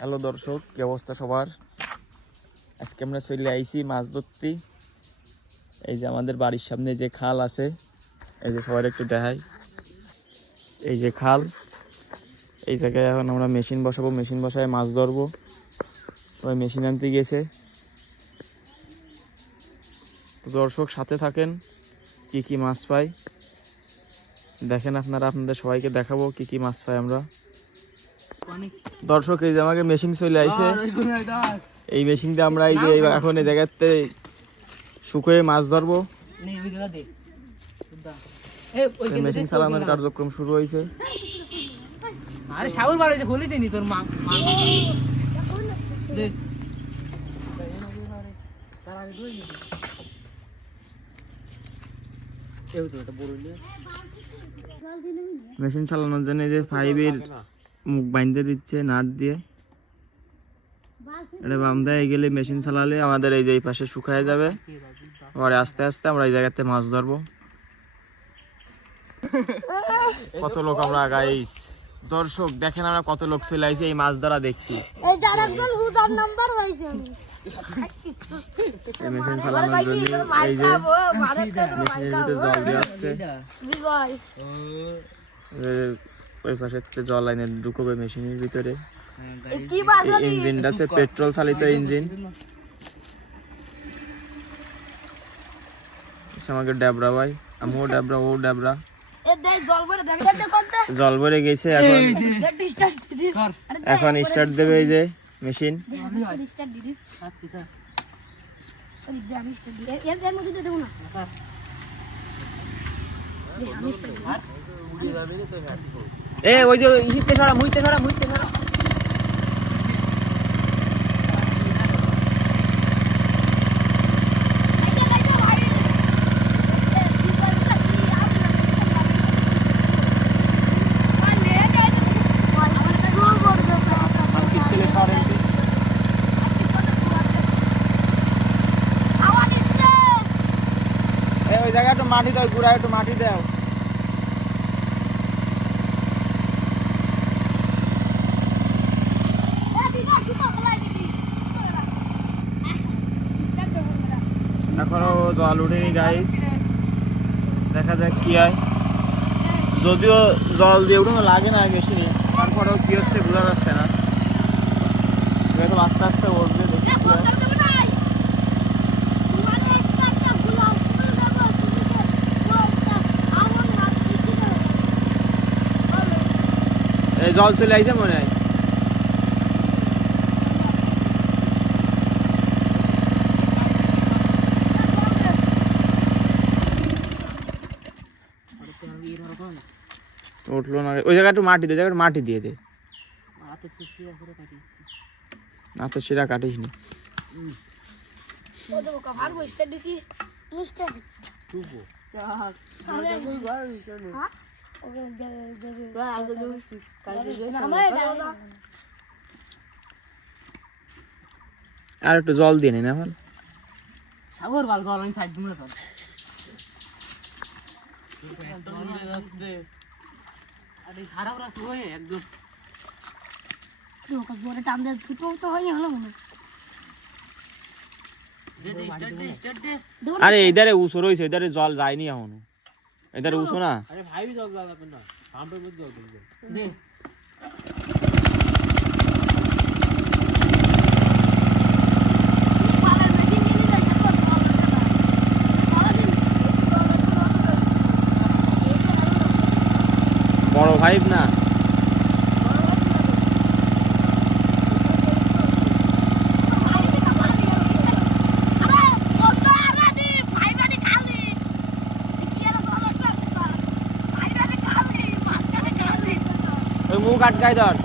Hello দর্শক, কি অবস্থা সবার? আজকে আমরা চলে আইছি মাছ ধরতে। এই যে আমাদের বাড়ির সামনে যে খাল আছে, এই যে সবার একটু দেখাই, এই যে খাল, এই জায়গায় এখন আমরা মেশিন বসাবো, মেশিন বসায় মাছ ধরবো। ওই মেশিন আনতে গেছে। তো দর্শক সাথে থাকেন, কি কি মাছ পাই দেখেন আপনারা, আপনাদের সবাইকে দেখাবো কি কি মাছ পাই আমরা। দর্শক এই যে আমাকে মেশিন চলে আইছে, এই মেশিন দিয়ে আমরা এই যে এখন এই জায়গাতে শুকিয়ে মাছ ধরবো। মেশিন চালানোর কার্যক্রম শুরু হয়েছে। আরে শাউল বার হইছে, খুলি দিনি তোর মা দে মেশিন চালানোর জন্য এই যে পাইপের মুখ বাইন্ধে দিচ্ছে নাট দিয়ে। এটা বামদায় গেলে মেশিন চালালে আমাদের এই যে এই পাশে শুকায় যাবে। পরে আস্তে আস্তে আমরা এই জায়গাতে মাছ ধরবো। কত লোক আমরা গাইস, দর্শক দেখেন আমরা কত লোক চলে আইছে এই মাছ ধরা দেখতে। মেশিন চালানোর জন্য এই যে মেশিনের ভিতরে জল দিয়ে আসছে, ওই পাশে জল লাইনে ঢুকবে মেশিনের ভিতরে। ইঞ্জিনটা হচ্ছে পেট্রোল চালিত ইঞ্জিন। আমাকে ডাবরা ভাই, আমিও ডাবরা, ও ডাবরা, জল ভরে গেছে। এখন স্টার্ট দেবে এই যে মেশিন। এ ওই যে ইতে ছড়া, মুইতে ছড়া, মুইতে ছড়া। ওই জায়গায় একটু মাটি দাও, গুড়ায় একটু মাটি দাও। এখনো জল উঠেনি গাইস, দেখা যাক কি হয়। যদিও জল দিয়ে উঠানো লাগে না মেশিনে, তারপরেও কি হচ্ছে বোঝা যাচ্ছে না। এখন আস্তে আস্তে উঠবে, দেখি এই জল চলে আইছে মনে হয়। উঠলো না, ওই জায়গায় একটু মাটি দে, জায়গায় মাটি দিয়ে দে। না তো শিরা কাটিস নি। আর একটু জল দিয়ে নি না ভালো সাগর বাল জল আমি ছাড় দিমু তো আরে হারা হারা তো হয় একদম লোক জোরে টান দে দুটো তো হয় হলো মনে। আরে এধারে উসো রইছে, এধারে জল যায়নি এখনো, এধারে উসো না। আরে ভাই জল লাগাবে না, পাম্পের মধ্যে জল দে। বড় ভাইব না, ওই মুখ আটকায় ধর।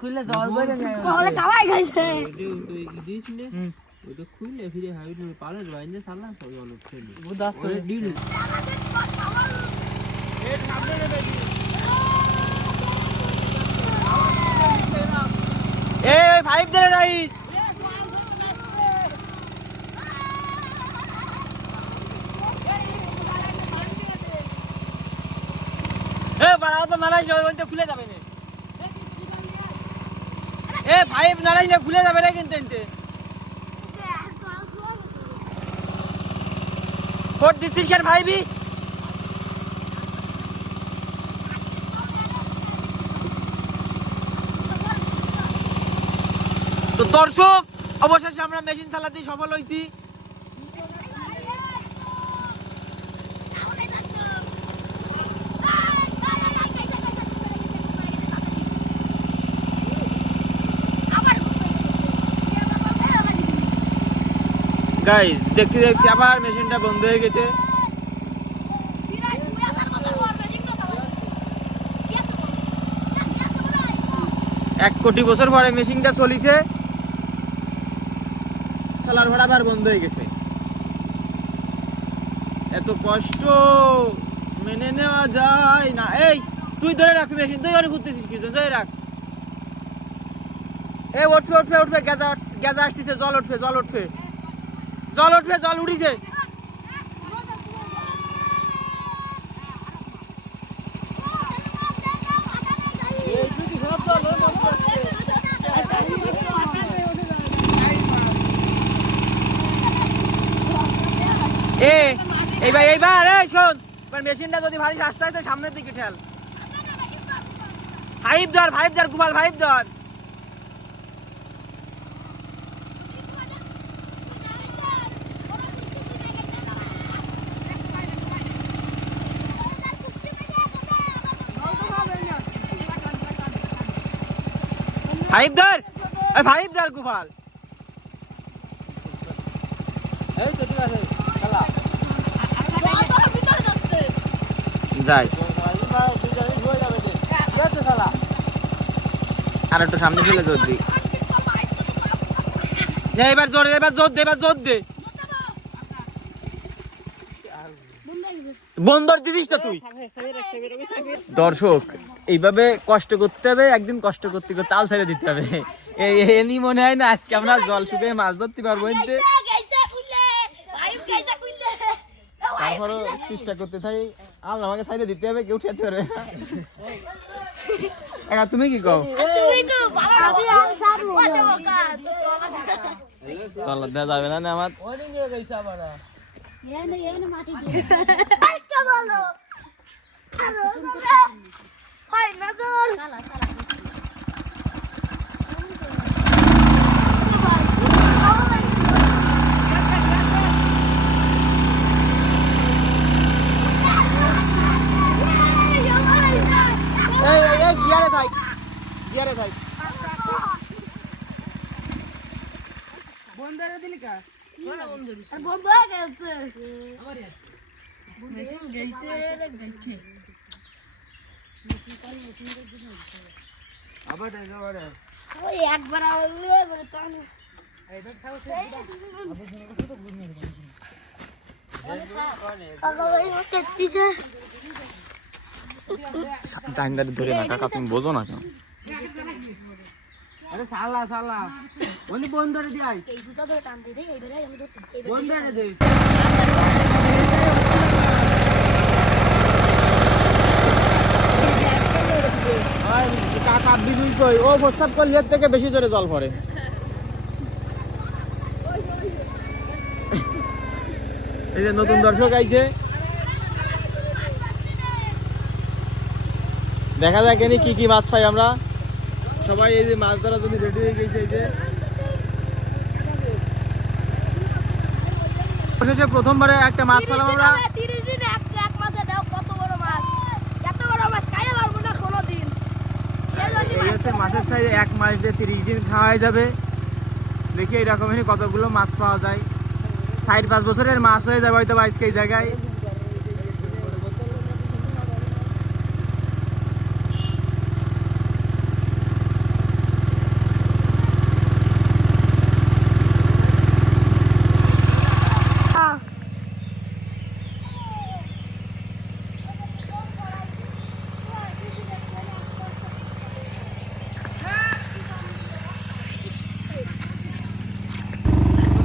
খুললে জল বইলে যায় কলে টাওয়াই খাইছে দিস নে ওটা খুললে ফিরে হাই নো পালে বাইন্দে সালা তো জল উঠেলি ও দাস করে ডিল এর সামনে নেবে এই ফাইভ ধরে নাই এ বাড়াও তো নালাই ওইটা খুলে যাবে না এ ফাইভ নালাই খুলে যাবে না কিন্তু এনতে ফোর দিচ্ছিস কেন ভাইবি তো দর্শক অবশেষে আমরা মেশিন চালাতে সফল হয়েছি গাইস দেখতে দেখতে আবার মেশিনটা বন্ধ হয়ে গেছে এক কোটি বছর পরে মেশিনটা চলিছে চলার ভাড়া আবার বন্ধ হয়ে গেছে এত কষ্ট মেনে নেওয়া যায় না এই তুই ধরে রাখ মেশিন তুই অনেক ঘুরতেছিস কিছু ধরে রাখ এ উঠবে উঠবে উঠবে গ্যাজা আসতেছে জল উঠবে জল উঠবে জল উঠবে জল উঠিছে এইবার এইবার এই শোন মেশিনটা যদি ভারী আসতে হয় তো সামনের দিকে ঠেল ফাইভ ধর গুবাল ফাইভ ধর ফাইভ ধর গুবাল এই তো ঠিক আছে খেলা যাই আর একটু সামনে চলে জোর দি এবার জোর দে বন্দর দিদিস না তুই দর্শক এইভাবে কষ্ট করতে হবে একদিন কষ্ট করতে করতে তাল ছেড়ে দিতে হবে এমনি মনে হয় না আজকে আমরা জল শুকিয়ে মাছ ধরতে পারবো তারপরও চেষ্টা করতে থাকি আল্লাহ আমাকে সাইডে দিতে হবে কেউ খেতে পারবে না তুমি কি কও তলা দেওয়া যাবে না আমার গিয়ারে ভাই বন্ধরে দিলি কা কোন বন্ধরে আর বন্ধ হয়ে গেছে আমারে মেশিন গেছে রে গেছে আবার আবার ওই একবার আলে বলতাম এই দেখ খাও সে আবার শুনে তো বুঝনি আগাই হতে দিছে টাইমটা ধরে না কাকা তুমি বোঝো না কেন আরে সালা ওনি বন্ধরে দি আই এই দুটো ধরে টান দিই এইবারে আমি ধরতে বন্ধরে দে কাকা বিজুই কই ও প্রস্তাব করলে থেকে বেশি জোরে জল পড়ে এই যে নতুন দর্শক আইছে দেখা যাক এনে কি কি মাছ পাই আমরা সবাই এই যে মাছ ধরার জন্য রেডি হয়ে গেছে এই যে অবশেষে প্রথমবারে একটা মাছ পেলাম আমরা 30 দিন এক মাসে দাও কত বড় মাছ এত বড় মাছ খাইতে পারবো না কোনোদিন এই হচ্ছে মাছের সাইজ এক মাস দিয়ে 30 দিন খাওয়া যাবে দেখি এরকমই কতগুলো মাছ পাওয়া যায় 4-5 বছরের মাছ হয়ে যাবে হয়তো আজকে এই জায়গায়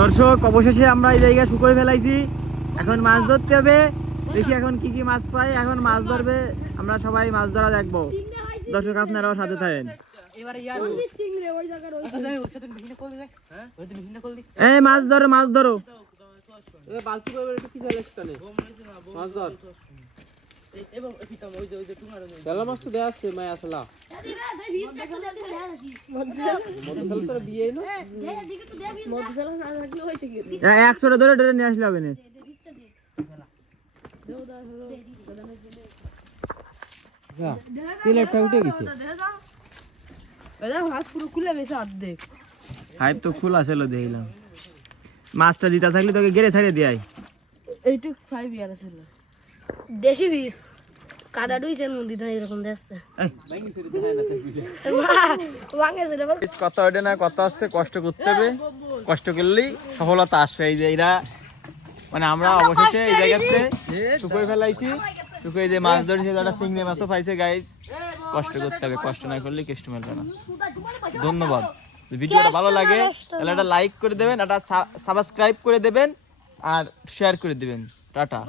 দর্শক অবশেষে আমরা এই জায়গায় শুকোয় ফেলাইছি, এখন মাছ ধরতে হবে। দেখি এখন কি কি মাছ পাই, এখন মাছ ধরবে, আমরা সবাই মাছ ধরা দেখবো। দর্শক আপনারাও সাথে থাকেন। এই মাছ ধরো, মাছ ধরো। বালতি করে একটু কি জ্বালাস কানে মাছ ধর তেলা মাছ তো দেয়া আছে মায় আসলা মধ্যে বিয়ে না 100টা ধরে ধরে নিয়ে আসলে হবে না। তেলটা উঠে গেছে হাইপ তো খোলা ছিল, দেখলাম মাছটা দিতে থাকলে তোকে গেড়ে ছাড়ে দিয়াই। দেশি পিস কাদা ডুইছেন মন্দির ধরে এরকম দেখছে কথা ওঠে না, কথা আসছে, কষ্ট করতে হবে, কষ্ট করলেই সফলতা আসবে। এই যে এরা মানে আমরা অবশেষে এই জায়গাতে শুকোয় ফেলাইছি, শুকোয় যে মাছ ধরেছে, যারা চিংড়ি মাছও পাইছে। গাইজ কষ্ট করতে হবে, কষ্ট না করলে কেষ্ট মেলবে না। ধন্যবাদ। ভিডিওটা ভালো লাগে তাহলে একটা লাইক করে দেবেন, একটা সাবস্ক্রাইব করে দেবেন আর শেয়ার করে দেবেন। টাটা।